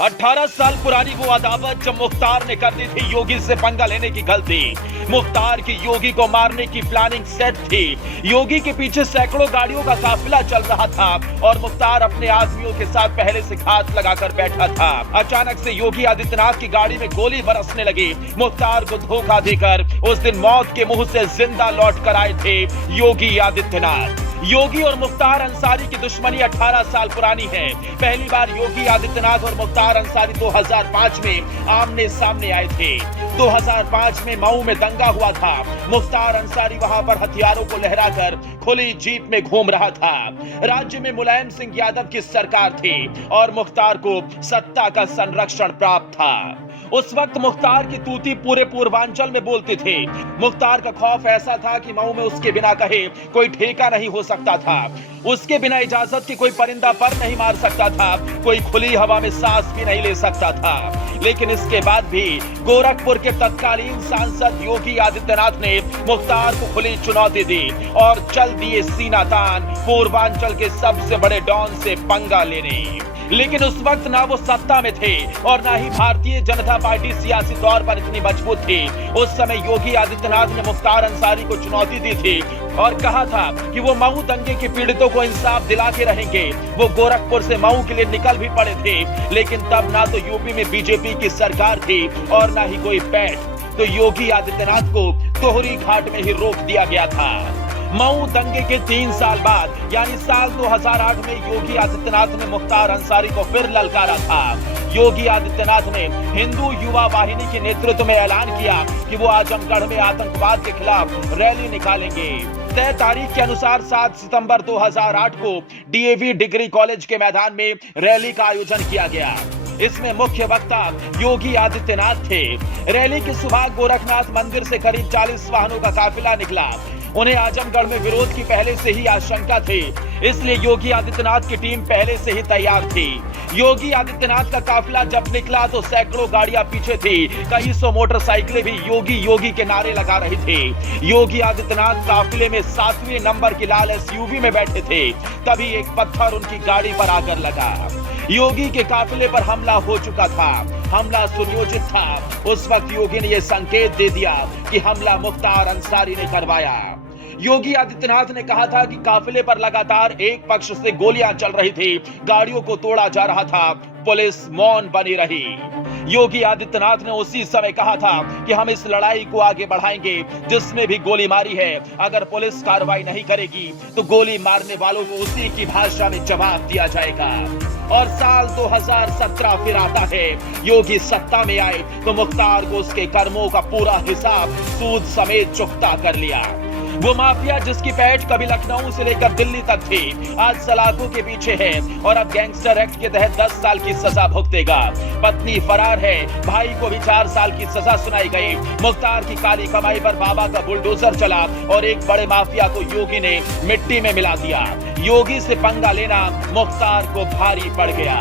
18 साल पुरानी वो अदावत जब मुख्तार ने कर दी थी योगी से पंगा लेने की गलती। मुख्तार की योगी को मारने की प्लानिंग सेट थी। योगी के पीछे सैकड़ों गाड़ियों का काफिला चल रहा था और मुख्तार अपने आदमियों के साथ पहले से घात लगाकर बैठा था। अचानक से योगी आदित्यनाथ की गाड़ी में गोली बरसने लगी। मुख्तार को धोखा देकर उस दिन मौत के मुंह से जिंदा लौट कर आए थे योगी आदित्यनाथ। योगी और मुख्तार अंसारी की दुश्मनी 18 साल पुरानी है। पहली बार योगी आदित्यनाथ और मुख्तार अंसारी 2005 में आमने सामने आए थे। 2005 में मऊ में दंगा हुआ था। मुख्तार अंसारी वहां पर हथियारों को लहराकर खुली जीप में घूम रहा था। राज्य में मुलायम सिंह यादव की सरकार थी और मुख्तार को सत्ता का संरक्षण प्राप्त था। उस वक्त मुख्तार की तूती पूरे पूर्वांचल में बोलती थी। मुख्तार का खौफ ऐसा था कि मऊ में उसके बिना कहे कोई ठेका नहीं हो सकता था। उसके बिना इजाजत की कोई परिंदा पर नहीं मार सकता था, कोई खुली हवा में सांस भी नहीं ले सकता था। लेकिन इसके बाद भी गोरखपुर के तत्कालीन सांसद योगी आदित्यनाथ ने मुख्तार को खुली चुनौती दी और चल दिए सीना तान पूर्वांचल के सबसे बड़े डॉन से पंगा लेने। लेकिन उस वक्त ना वो सत्ता में थे और ना ही भारतीय जनता पार्टी सियासी तौर पर इतनी मजबूत थी। उस समय योगी आदित्यनाथ ने मुख्तार अंसारी को चुनौती दी थी और कहा था कि वो मऊ दंगे के पीड़ितों को इंसाफ दिला के रहेंगे। वो गोरखपुर से मऊ के लिए निकल भी पड़े थे, लेकिन तब ना तो यूपी में बीजेपी की सरकार थी और ना ही कोई पैठ, तो योगी आदित्यनाथ को तोहरी घाट में ही रोक दिया गया था। मऊ दंगे के 3 साल बाद यानी साल 2008 में योगी आदित्यनाथ ने मुख्तार अंसारी को फिर ललकारा था। योगी आदित्यनाथ ने हिंदू युवा वाहिनी के नेतृत्व में ऐलान किया कि वो आजमगढ़ में आतंकवाद के खिलाफ रैली निकालेंगे। तय तारीख के अनुसार 7 सितंबर 2008 को डीएवी डिग्री कॉलेज के मैदान में रैली का आयोजन किया गया। इसमें मुख्य वक्ता योगी आदित्यनाथ थे। रैली की सुबह गोरखनाथ मंदिर से करीब 40 वाहनों का काफिला निकला। उन्हें आजमगढ़ में विरोध की पहले से ही आशंका थी, इसलिए योगी आदित्यनाथ की टीम पहले से ही तैयार थी। योगी आदित्यनाथ का काफिला जब निकला तो सैकड़ों गाड़ियां पीछे थी, कई सौ मोटरसाइकिलें भी योगी योगी के नारे लगा रही थी। योगी आदित्यनाथ काफिले में 7वें नंबर की लाल एसयूवी में बैठे थे, तभी एक पत्थर उनकी गाड़ी पर आकर लगा। योगी के काफिले पर हमला हो चुका था। हमला सुनियोजित था। उस वक्त योगी ने यह संकेत दे दिया कि हमला मुख्तार अंसारी ने करवाया। योगी आदित्यनाथ ने कहा था कि काफिले पर लगातार एक पक्ष से गोलियां चल रही थी, गाड़ियों को तोड़ा जा रहा था, पुलिस मौन बनी रही। योगी आदित्यनाथ ने उसी समय कहा था कि हम इस लड़ाई को आगे बढ़ाएंगे जिसमें भी गोली मारी है। अगर पुलिस कार्रवाई नहीं करेगी तो गोली मारने वालों को उसी की भाषा में जवाब दिया जाएगा। और साल 2017 फिर आता है। योगी सत्ता में आए तो मुख्तार को उसके कर्मों का पूरा हिसाब सूद समेत चुकता कर लिया। वो माफिया जिसकी पैठ कभी लखनऊ से लेकर दिल्ली तक थी, आज सलाखों के पीछे है और अब गैंगस्टर एक्ट के तहत 10 साल की सजा भुगतेगा। पत्नी फरार है, भाई को भी 4 साल की सजा सुनाई गई। मुख्तार की काली कमाई पर बाबा का बुलडोजर चला और एक बड़े माफिया को योगी ने मिट्टी में मिला दिया। योगी से पंगा लेना मुख्तार को भारी पड़ गया।